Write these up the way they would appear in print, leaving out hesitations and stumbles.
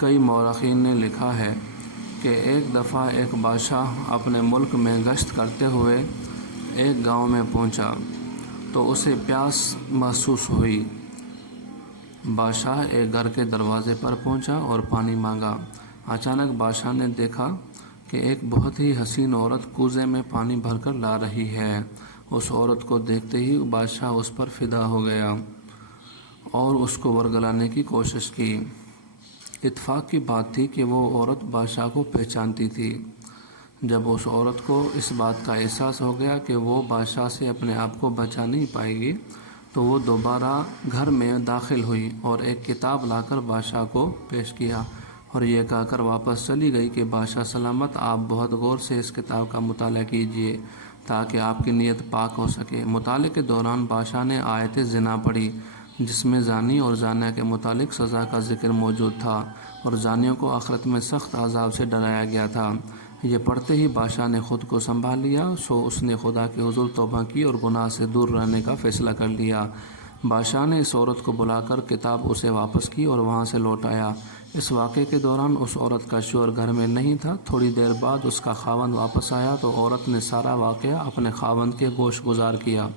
کئی مورخین نے لکھا ہے کہ ایک دفعہ ایک بادشاہ اپنے ملک میں گشت کرتے ہوئے ایک گاؤں میں پہنچا تو اسے پیاس محسوس ہوئی۔ بادشاہ ایک گھر کے دروازے پر پہنچا اور پانی مانگا۔ اچانک بادشاہ نے دیکھا کہ ایک بہت ہی حسین عورت کوزے میں پانی بھر کر لا رہی ہے۔ اس عورت کو دیکھتے ہی بادشاہ اس پر فدا ہو گیا اور اس کو ورگلانے کی کوشش کی۔ اتفاق کی بات تھی کہ وہ عورت بادشاہ کو پہچانتی تھی۔ جب اس عورت کو اس بات کا احساس ہو گیا کہ وہ بادشاہ سے اپنے آپ کو بچا نہیں پائے گی تو وہ دوبارہ گھر میں داخل ہوئی اور ایک کتاب لا کر بادشاہ کو پیش کیا اور یہ کہہ کر واپس چلی گئی کہ بادشاہ سلامت، آپ بہت غور سے اس کتاب کا مطالعہ کیجیے تاکہ آپ کی نیت پاک ہو سکے۔ مطالعے کے دوران بادشاہ نے آیت زنا پڑھی جس میں زانی اور زانیہ کے متعلق سزا کا ذکر موجود تھا اور زانیوں کو آخرت میں سخت عذاب سے ڈرایا گیا تھا۔ یہ پڑھتے ہی بادشاہ نے خود کو سنبھال لیا، سو اس نے خدا کے حضور توبہ کی اور گناہ سے دور رہنے کا فیصلہ کر لیا۔ بادشاہ نے اس عورت کو بلا کر کتاب اسے واپس کی اور وہاں سے لوٹ آیا۔ اس واقعے کے دوران اس عورت کا شوہر گھر میں نہیں تھا۔ تھوڑی دیر بعد اس کا خاوند واپس آیا تو عورت نے سارا واقعہ اپنے خاوند کے گوش گزار کیا۔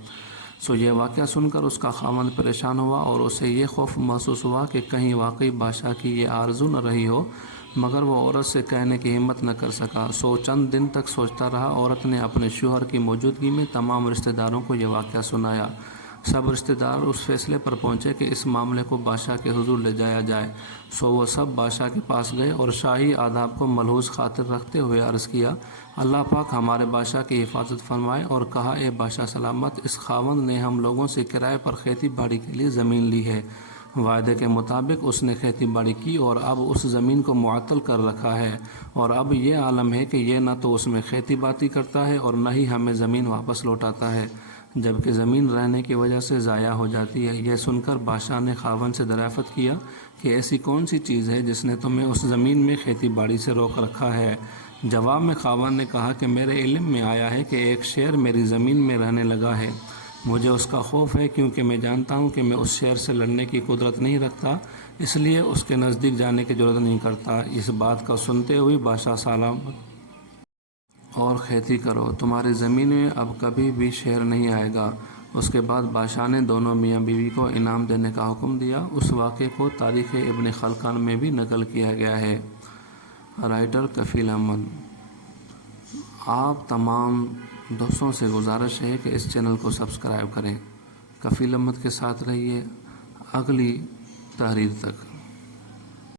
یہ واقعہ سن کر اس کا خاوند پریشان ہوا اور اسے یہ خوف محسوس ہوا کہ کہیں واقعی بادشاہ کی یہ آرزو نہ رہی ہو، مگر وہ عورت سے کہنے کی ہمت نہ کر سکا۔ چند دن تک سوچتا رہا۔ عورت نے اپنے شوہر کی موجودگی میں تمام رشتہ داروں کو یہ واقعہ سنایا۔ سب رشتہ دار اس فیصلے پر پہنچے کہ اس معاملے کو بادشاہ کے حضور لے جایا جائے۔ وہ سب بادشاہ کے پاس گئے اور شاہی آداب کو ملحوظ خاطر رکھتے ہوئے عرض کیا، اللہ پاک ہمارے بادشاہ کی حفاظت فرمائے، اور کہا، اے بادشاہ سلامت، اس خاوند نے ہم لوگوں سے کرائے پر کھیتی باڑی کے لیے زمین لی ہے۔ وعدے کے مطابق اس نے کھیتی باڑی کی اور اب اس زمین کو معطل کر رکھا ہے، اور اب یہ عالم ہے کہ یہ نہ تو اس میں کھیتی باڑی کرتا ہے اور نہ ہی ہمیں زمین واپس لوٹاتا ہے، جبکہ زمین رہنے کی وجہ سے ضائع ہو جاتی ہے۔ یہ سن کر بادشاہ نے خاوند سے دریافت کیا کہ ایسی کون سی چیز ہے جس نے تمہیں اس زمین میں کھیتی باڑی سے روک رکھا ہے؟ جواب میں خاوند نے کہا کہ میرے علم میں آیا ہے کہ ایک شیر میری زمین میں رہنے لگا ہے۔ مجھے اس کا خوف ہے کیونکہ میں جانتا ہوں کہ میں اس شیر سے لڑنے کی قدرت نہیں رکھتا، اس لیے اس کے نزدیک جانے کی ضرورت نہیں کرتا۔ اس بات کا سنتے ہوئے بادشاہ سلامت اور کھیتی کرو، تمہاری زمین میں اب کبھی بھی شیر نہیں آئے گا۔ اس کے بعد بادشاہ نے دونوں میاں بیوی کو انعام دینے کا حکم دیا۔ اس واقعے کو تاریخ ابن خلکان میں بھی نقل کیا گیا ہے۔ رائٹر کفیل احمد۔ آپ تمام دوستوں سے گزارش ہے کہ اس چینل کو سبسکرائب کریں۔ کفیل احمد کے ساتھ رہیے۔ اگلی تحریر تک